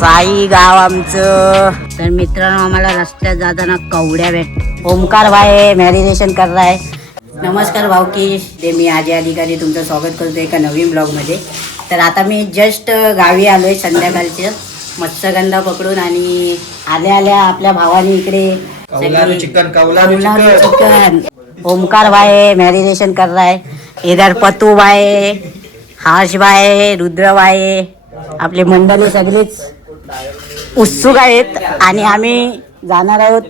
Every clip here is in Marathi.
साई गाव आमचं. तर मित्रांनो आम्हाला रस्त्यात जाताना कवड्या भेट. ओमकार भाई मॅरिनेशन कर रहा है नमस्कार भाऊकी ते मी आजी अधिकारी तुमचं स्वागत करतो एका नवीन ब्लॉगमध्ये. तर आता मी जस्ट गावी आलोय संध्याकाळचं. मत्स्यगंधा पकडून आणि आल्या आल्या आपल्या भावाने इकडे चिकन कौलारू चिकन. ओमकार भाई मैरिनेशन कर रहा है इधर पतू भाई हर्ष भाई रुद्र भाई आपली मंडळी सगळीच. उत्सुक आहेत आणि आम्ही जाणार आहोत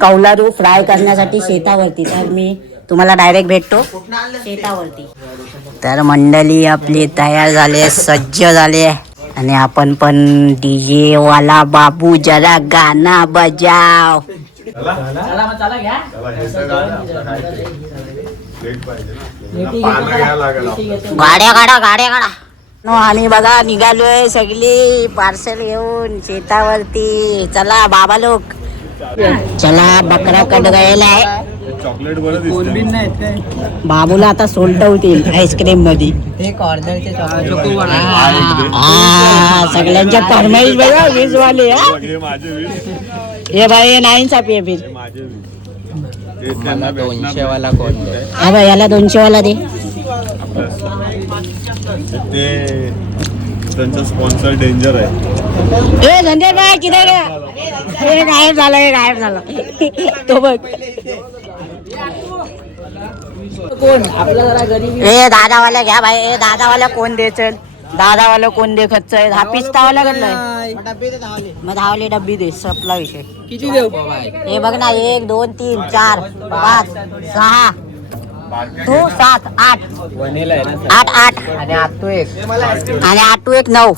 कौलारू फ्राय करण्यासाठी शेतावरती. तर मी तुम्हाला डायरेक्ट भेटतो. शेतावरती. तर मंडळी आपली तयार झाले सज्ज झाले आणि आपण पण डीजे वाला बाबू जरा गाणं बजाव. गाड्या गाडा गाड्या गाडा आम्ही बघा निघालोय सगळी पार्सल घेऊन शेतावरती. चला बाबा लोक. चला बकरा कट गयला आहे. चॉकलेट बरं दिसतंय. बाबूला आता सोल्ट होतील आईस्क्रीममध्ये. हा, सगळ्यांच्या फरमाईश बघा वीज वाले हा. माझे वीस. भाई हे नाही हे ते त्यांना दोनशे वाला भाई याला दोनशे वाला दे ते त्यांचं स्पॉन्सर डेंजर आहे. ए संजय भाई किती हे गायब झाला हे गायब झाला. तो बघ. ए दादावाला घ्या भाई ए दादावाला कोण दे चल. दादावाला कोण दे खर्च आहे. हा पिस्तावाला करलाय मग दहावाली डब्बी दे सपला विषय. किती देऊ? हे बघ ना एक दोन तीन चार पाच सहा. तू सात आठ. आठ आठ. आणि आतो एक. आणि आठ तू एक नऊ.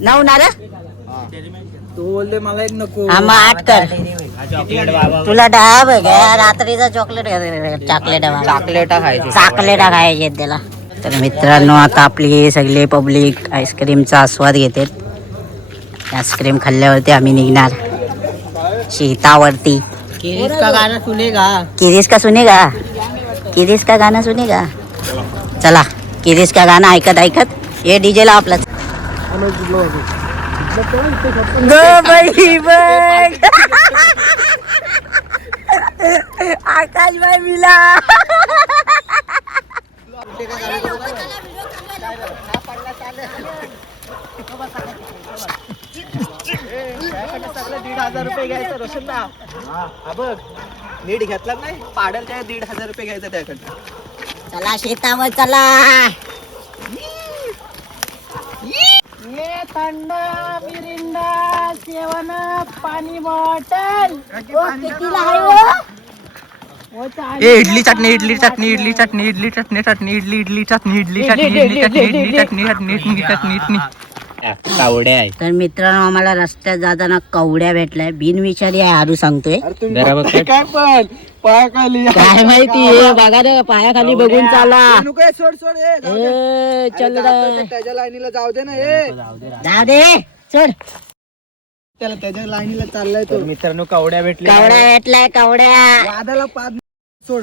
नऊ ना रे? तू बोलले मला एक नको. हा मग आठ कर. तुला डहा बघ या रात्रीचा चॉकलेट चॉकलेट चॉकलेट खायची. चॉकलेट खायचे त्याला. तर मित्रांनो आता आपली सगळे पब्लिक आईस्क्रीमचा आस्वाद घेते. आईस्क्रीम खाल्ल्यावरती आम्ही निघणार. शेतावरती. का गाणं सुनेगा किरीस का सुनेगा किरीस का गाणं सुनेगा चला किरीस का गाणं ऐकत ऐकत हे डीजे ला आपला ग भाई बघ. आकाश भाई मिला. दीड हजार रुपये घ्यायचं रोशन हा बघ नीट घेतला नाही पाडल त्या दीड हजार रुपये घ्यायचं त्याकडनं चला शेतावर चला ये थंड मिरिंडा जेवण पाणी बॉटल कितीला आहे हो? ए इडली चटणी इडली चटणी इडली चटणी इडली चटणी चटणी इडली इडली चटणी इडली चटणी इडली चटणी इडली चटणी चटणी इडली चटणी चटणी कावड्या आहे तर मित्रांनो आम्हाला रस्त्यात जाताना कवड्या भेटलाय. बिनविचारी आहे आरू सांगतोय. जरा बघ काय पण? पायाखाली काय माहिती? हे बघा रे पायाखाली बघून चाला. नको सोड सोड जाऊ दे. ए, चल रे. त्याच्या लाईनीला जाऊ दे ना जाऊ दे चढ त्याला त्याच्या लाईनीला चाललाय तो. मित्रांनो कावड्या भेटली कवड्या भेटलाय कवड्या. वादाला पाद सोड.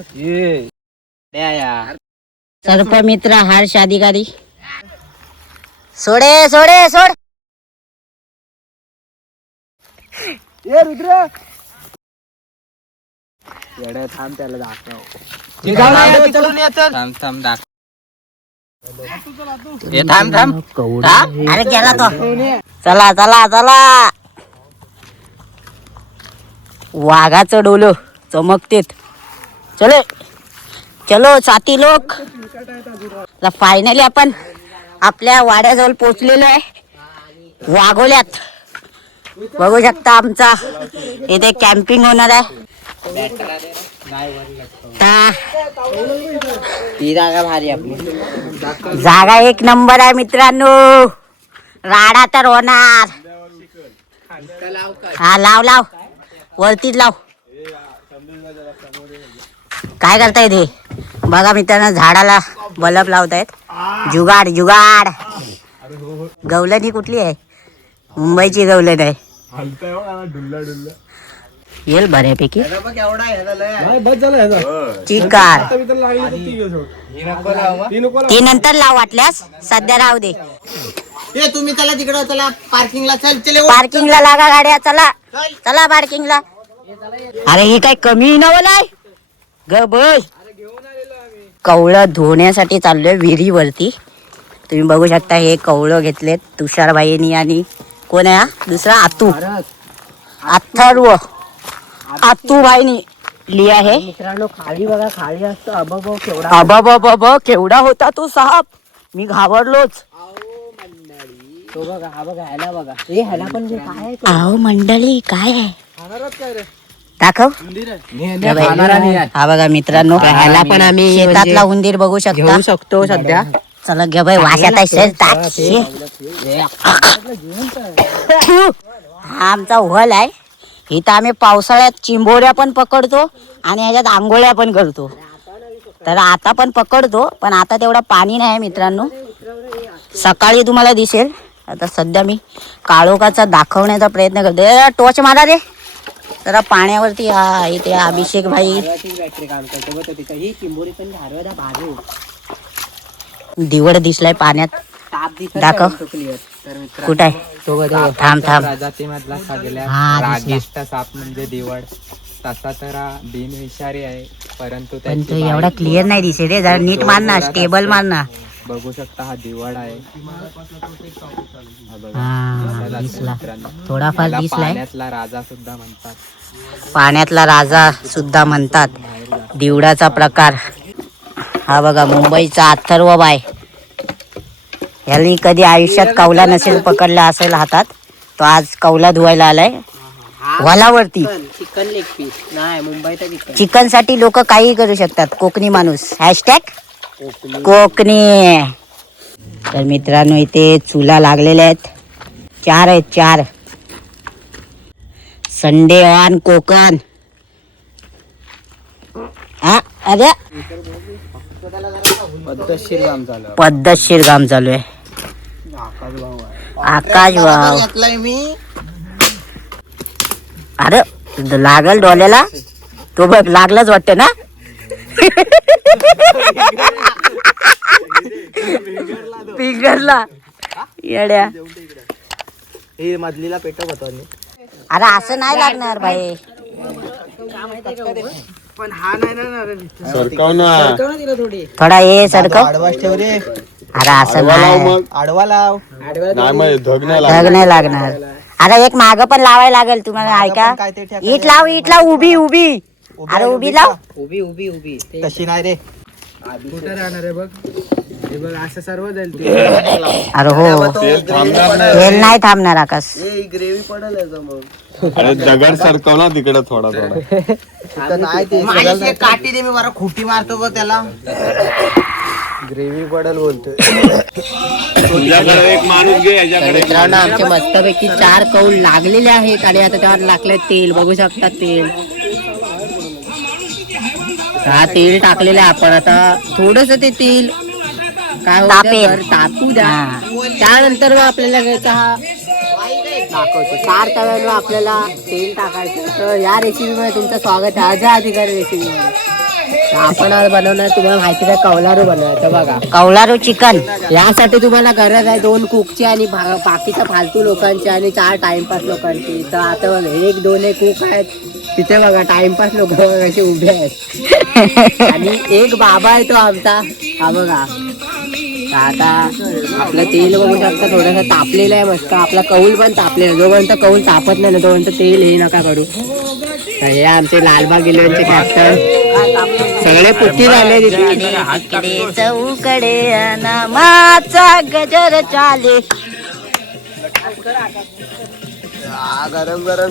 सर्प मित्र हर्ष अधिकारी सोडे सोडे सोड. ये रुद्र. थांब त्याला दाखव. थांब थांब दाख ए थांब थांब. हा? अरे गेला तो. चला चला चला. वाघाचं डोलं चमकतेत. चलो चलो साथी लोक. फायनली आपण आपल्या वाड्याजवळ पोचलेलो आहे. वाघोल्यात. बघू शकता आमचा इथे कॅम्पिंग होणार आहे. ता- ही जागा भारी आपली. जागा एक नंबर आहे मित्रांनो. राडा तर होणार. हा लाव लाव. वरतीच लाव. काय करतायत हे बघा मित्रांनो झाडाला बल्ब लावतायत. जुगाड जुगाड. गवलनी कुठली आहे? मुंबईची गवलन आहे हो येईल बऱ्यापैकी. हे. चिकार ती नंतर लाव वाटल्यास सध्या राहू दे. तुम्ही चला तिकडं चला. पार्किंगला चल चले ओ. पार्किंगला लागा गाड्या चला. चला पार्किंगला. अरे हे काय कमी नवलाय ग बस. कवळं धुण्यासाठी चाललोय विहिरीवरती. तुम्ही बघू शकता हे कवळं घेतलेत तुषारबाईंनी आणि कोण आहे हा? दुसरा आतू. अथर्व आतूबाईनी लिहा आहे. मित्रांनो खाली बघा खाली असतो अबब केवढा. होता तो साप? मी घाबरलोच. तो बघा हा बघा ह्याला बघा. ए ह्याला पण काय आहे तो? मंडळी काय आहे? खाणारच काय रे? दाखव. हे बघा. हा बघा मित्रांनो ह्याला पण आम्ही शेतातला उंदीर बघू शकता. शकतो सध्या. चला घे बाई वाशात आहे सर टाक. शे. हा आमचा उहल आहे. इथं आम्ही पावसाळ्यात चिंबोऱ्या पण पकडतो आणि ह्याच्यात आंघोळ्या पण करतो. तर आता पण पकडतो पण आता तेवढा पाणी नाही मित्रांनो. सकाळी तुम्हाला दिसेल. आता सध्या मी काळोखाचा दाखवण्याचा प्रयत्न करतो ए, टॉर्च मारा रे. जरा पाण्यावरती हा इथे अभिषेक भाई. बॅटरी काम करतो बघ तिथं. ही चिंबोरी पण हरवदा बाजू दिवड दिसलाय पाण्यात. ताप दिसत दाखव. तर मित्रांनो, कुठं आहे? तो बघा थांब थांब. प्रजातीमधला सगळ्यात हा, दिसला. रागिष्ट साप म्हणजे दिवड. तसा तर हा बिनविषारी आहे परंतु पण त्याची तो बाई एवढा क्लिअर नाही दिसत रे जरा नीट मार ना स्टेबल मार ना. बघू शकता हा दिवड आहे. हा बघा. हा दिसला दिसला. मित्रांनो. थोडाफार याला दिसलाय. पाण्यातला राजा सुद्धा म्हणतात. पाण्यातला राजा सुद्धा म्हणतात. दिवडाचा प्रकार. हा बघा मुंबईचा अथर्व बाय. याला कधी आयुष्यात कौला नसेल पकडला असेल हातात तो आज कौला धुवायला आलाय. वलावरती. चिकन लेग पीस नाही मुंबईचा चिकन चिकनसाठी लोक काही करू शकतात कोकणी माणूस. हॅशटॅग. कोकणी. तर मित्रांनो इथे चुला लागलेल्या आहेत. चार आहेत चार. Sunday on Konkan. हा अरे. पद्धतशीर काम झालं पद्धतशीर काम चालू आहे. आकाश भाव घेतलाय मी. अरे लागल डोल्याला तो बघ लागलाच वाटतं ना? येड्या. हे मधलीला पेटव होतो आणि अरे असं नाही लागणार भाई पण हा नाही ना सरकाव ना. तिला थोडी. थोडा ये सरकव. आडवाच ठेव रे. अरे असं नाही. आडवा लाव. धग लागणार. अरे एक माग पण लावायला लागेल तुम्हाला ऐका. इट लाव इट लाव उभी उभी. अरे उभी लाव. उभी उभी उभी. तशी नाही रे. कुठे राहणार आहे बघ? हे बघ असं सर्व जाईल अरे हो. तेल थांबणार नाही. तेल नाही थांबणार आकाश. ग्रेव्ही पडेल मग. अरे दगड सरकव ना तिकडे थोडा थोडा. नाही ते काठी दे मी बरं खुटी मारतो बघ त्याला. ग्रेव्ही पडेल बोलतोय. तुझ्याकडे एक माणूस घे याच्याकडे मित्रांनो आमचे मस्तपैकी चार कौल लागलेले आहेत आणि आता त्यावर लागले तेल. बघू शकता तेल. हा तेल टाकलेलं आहे आपण आता. थोडस ते तेल. काय होतं? तापेल. तर तापू द्या. हा. त्यानंतर मग आपल्याला घ्यायचा हा दाखवतो. चार तव्यांवर आपल्याला तेल टाकायचं तर या रेसिपीमध्ये तुमचं स्वागत आहे. अजा अधिकारी रेसिपीमध्ये तर आपण आज बनवणार तुम्हाला माहिती आहे कौलारू बनवायचं बघा. कौलारू चिकन. यासाठी तुम्हाला गरज आहे दोन कुकची आणि भा- बाकीच्या फालतू लोकांची आणि चार टाइमपास लोकांची. तर आता बघा एक दोन एक कुक आहेत. तिथे बघा टाइमपास लोक असे उभे आहेत. आणि एक बाबा आहे तो आमचा. हा बघा. आता आपलं तेल बघून शकता थोडंसं तापलेलं आहे मस्त. आपला कौल पण तापलेला जोपर्यंत कौल तापत नाही ना तोपर्यंत तेल हे नका करू. तर हे आमचे लालबाग इलेव्हनचे कॅप्टन सगळे पुट्टी झाले तिथे चौकडे गजर चाले. गरम गरम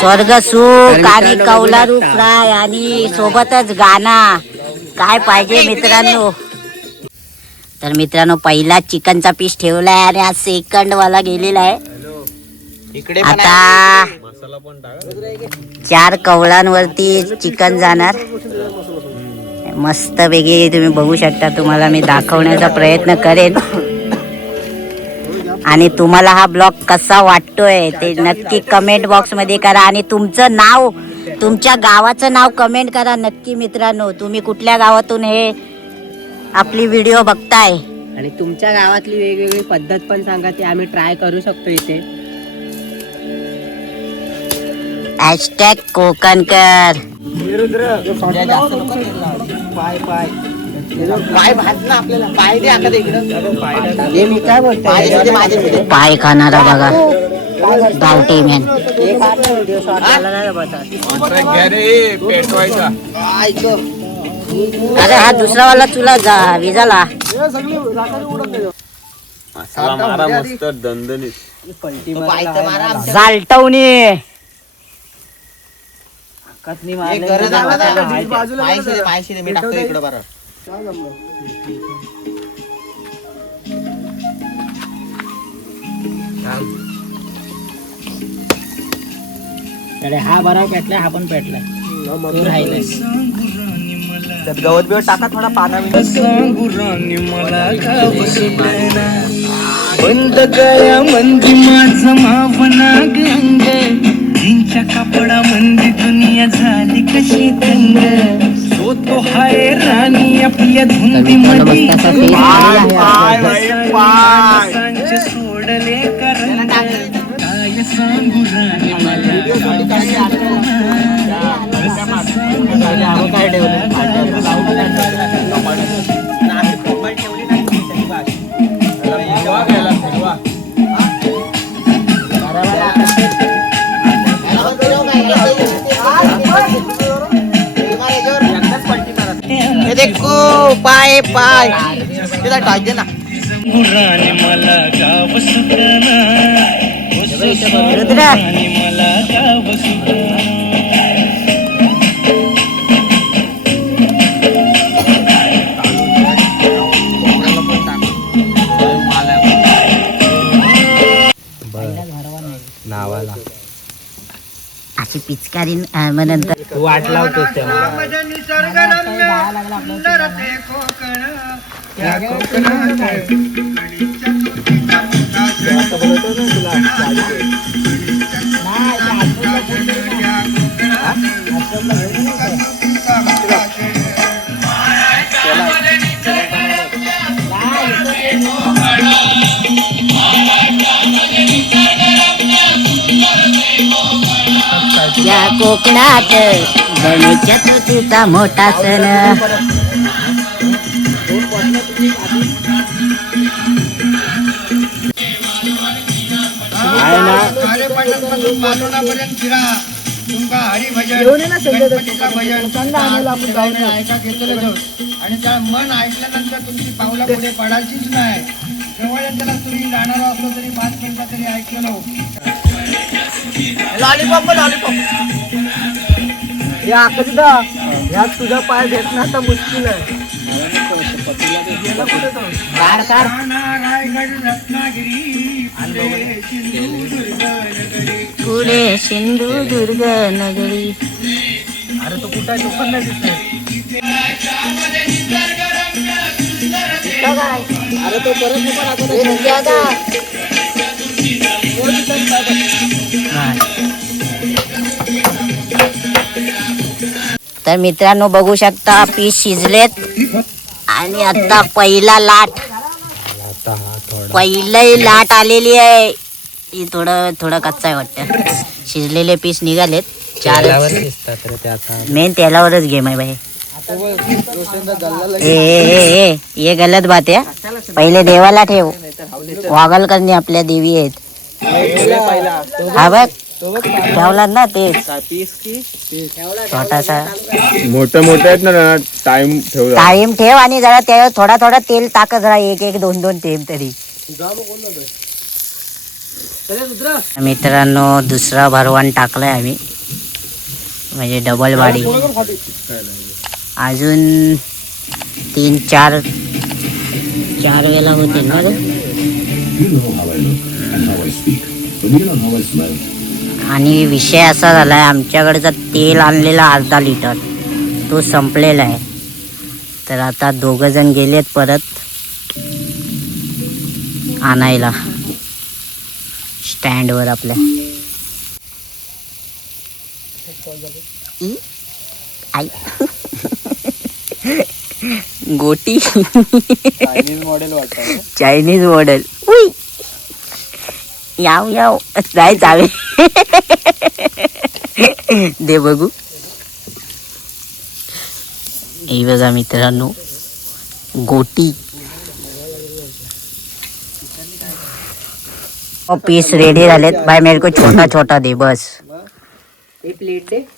स्वर्ग सुख आणि कौलारू फ्राय आणि सोबतच गाणा. काय पाहिजे मित्रांनो? तर मित्रांनो पहिला चिकनचा पीस ठेवलाय आणि आज सेकंड वाला गेलेला आहे. इकडे पण आता चार कवळांवरती चिकन जाणार. मस्त वेगळी तुम्ही बघू शकता. तुम्हाला मी दाखवण्याचा प्रयत्न करेन. आणि तुम्हाला हा ब्लॉग कसा वाटतोय ते नक्की कमेंट बॉक्समध्ये करा आणि तुमचं नाव तुमच्या गावाचं नाव कमेंट करा नक्की मित्रांनो. तुम्ही कुठल्या गावातून हे आपली व्हिडिओ बघताय? आणि तुमच्या गावातली वेगवेगळी पद्धत पण सांगा ती आम्ही ट्राय करू शकतो इथे. हॅशटॅग कोकणकर. पाय पाय. पाय ना आपल्याला. दे इकडं. हे. पाय खाणारा बघा. गावठी मॅन. अरे हा? दुसरा वाला तुला जा विजाला मारा मस्त दणदणीत. जालटवणी. एक हा बरा पेटलाय हा पण पेटलाय. त्यात गवत बिवत टाका थोडा पाना बंद गया मंदी माझं मावना गंग कापडा मंदी दुनिया झाली कशी तंग. तो तो हाय राणी आपल्या धुंदी मध्ये सोडले करंग काय सांगू राणी मला पाय पाय. तिला टाक दे ना. गुराने मला गाव सुटना गुराने मला गाव सुटना नावाला. अशी पिचकारी अं, मग नंतर तू वाट लावतोस तेव्हा या कोकणात गणेश चतुर्थीचा मोठा सण. आणि त्या मन ऐकल्यानंतर तुमची पावला पुढे पडायचीच नाही. जवळ त्याला तुम्ही जाणार असलो तरी पाच मिनिटं तरी ऐकलेलो लॉलीपॉप लॉलीपॉप या सुद्धा यात तुझा पाय भेटणं तर मुश्किल आहे. काढ काढ. फुले, सिंधुदुर्ग नगरी. पुढे सिंधुदुर्ग नगरी अरे तो कुठं आहे? तो पण नाही दिसत. अरे तो परत पण आता. तर मित्रांनो बघू शकता पीस शिजलेत. आणि आता पहिला लाट. पहिली लाट आलेली आहे. ही थोडं थोडं कच्चा आहे वाटतं. शिजलेले पीस निघालेत. चार मेन तेलावरच गेम आहे बाई. ए, ए, ये गलत बात आहे पहिले देवाला ठेव. वागल करणे आपल्या देवी आहेत. हा बघ. ठेवला ना ते छोटासा. मोठे मोठे आहेत ना टाइम ठेवला. टाइम ठेव आणि जरा त्यावर थोडा थोडा तेल टाकत जरा एक एक दोन दोन थेंब तरी. मित्रांनो दुसरा भरवान टाकलाय आम्ही. म्हणजे डबल वाडी. अजून तीन चार चार वेळा होतील ना? आणि विषय असा झालाय आमच्याकडचा तेल आणलेला अर्धा लिटर तो संपलेला आहे. तर आता दोघ जण गेलेत परत आणायला. स्टँडवर आपल्या? आई. गोटी. चायनीज मॉडेल चायनीज मॉडेल याव याव. नाही जावे दे बघू. हे बघा मित्रांनो गोटी. पीस रेडी झालेत. बाय मेरे को छोटा छोटा दे बस.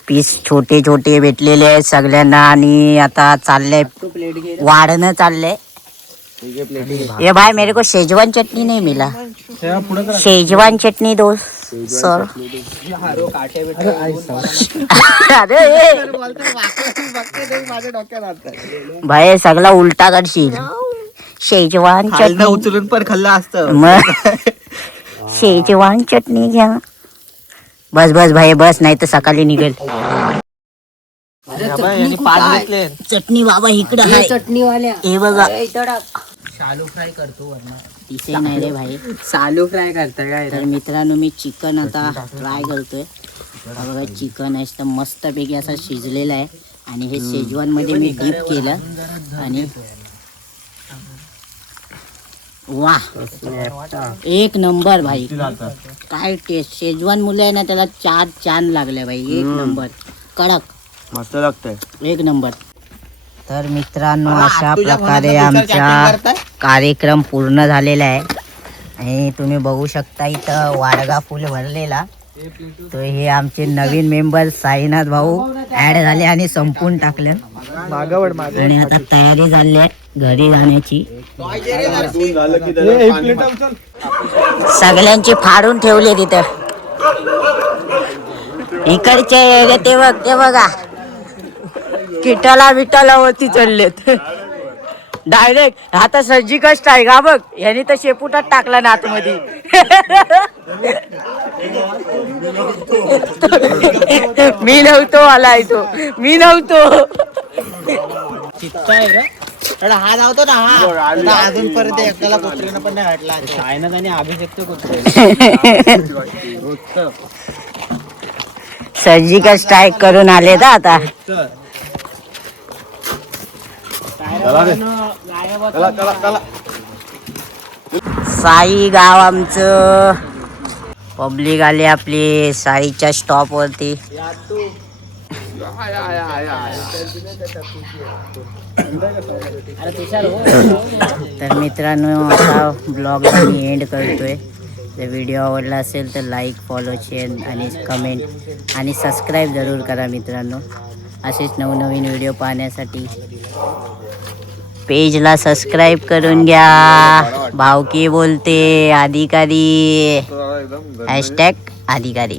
पीस छोटे छोटे भेटलेले आहेत सगळ्यांना आणि आता चाललंय वाढणं चाललंय. ये भाई मेरे को शेजवान चटनी नहीं मिला. शेजवान चटनी दो सर अरे भाई सगळा उलटा करशील. शेजवान चटनी उचलून पण खाल्लं असतं. मग शेजवान चटणी घ्या. बस बस भाई बस नाही तर सकाळी निघेल. यांनी पाच घेतले चटणी बाबा इकडं आहे. चटणी वाल्या हे बघा. शालू फ्राय करतो तिथे नाही रे भाई. शालू फ्राय करता काय तर मित्रांनो मी चिकन आता ट्राय करतोय. हा बघा चिकन आहे तर मस्तपैकी असा शिजलेला आहे. आणि हे शेजवानमध्ये मी डीप केलं. आणि वा एक नंबर भाई. काय टेस्ट शेजवान मुलं आहे ना त्याला चार चान लागले भाई. एक नंबर. कडक. मस्त लागतंय. एक नंबर. तर मित्रांनो हा, अशा प्रकारे मनातलं आमचा विचार करताय? कार्यक्रम पूर्ण झालेला आहे. आणि तुम्ही बघू शकता इथं वाडगा फुल भरलेला. तो हे आमचे नवीन मेंबर साईनाथ भाऊ ऍड झाले आणि संपून टाकले. आणि आता तयारी झाली आहे घरी जाण्याची. सगळ्यांची फाडून ठेवले तिथं. इकडचे ते बघ ते बघा. किटाला बिटाला वरती चढलेत. डायरेक्ट. आता सर्जिकल स्ट्राईक हा बघ यांनी तर शेपुटात टाकला ना आतमध्ये मी नव्हतो आलाय तो. मी नव्हतो. अरे हा धावतो ना हा. अजून पर्यंत एकट्याला कुत्र्यानं पण नाही हटला सायनाथ आणि अभिषेक कुत्रे. सर्जिकल स्ट्राईक करून आले ना आता साई गाव आमचं. पब्लिक आली आपली साईच्या स्टॉप वरती. तर मित्रांनो असा ब्लॉग मी एंड करतोय. जर व्हिडिओ आवडला असेल तर लाईक फॉलो शेअर आणि कमेंट आणि सबस्क्राईब जरूर करा मित्रांनो. असेच नवनवीन व्हिडिओ पाहण्यासाठी. पेजला सबस्क्राईब करून घ्या. भावकी बोलते अधिकारी हॅशटॅग अधिकारी